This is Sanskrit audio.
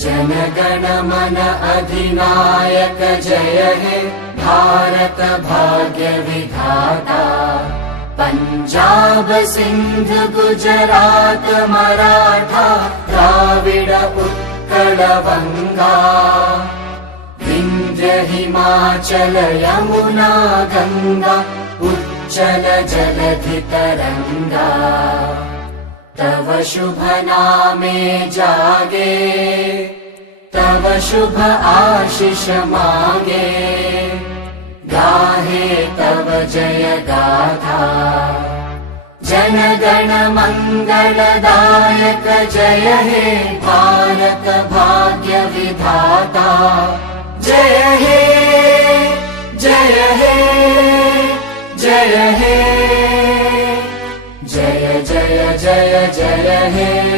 जनगण मन अधिनायक जय हे भारत भाग्य विधाता। पंजाब सिंध गुजरात मराठा द्राविड उत्कल बंगा। विंध्य हिमाचल यमुना गंगा उच्चल जलधि तरंगा। तव शुभ नामे जागे तव शुभ आशीष मागे। गाहे तव जय गाथा जनगण मंगलदायक जय हे भारत भाग्य विधाता। जय हे जय हे जय हे जय जय जय जय हे।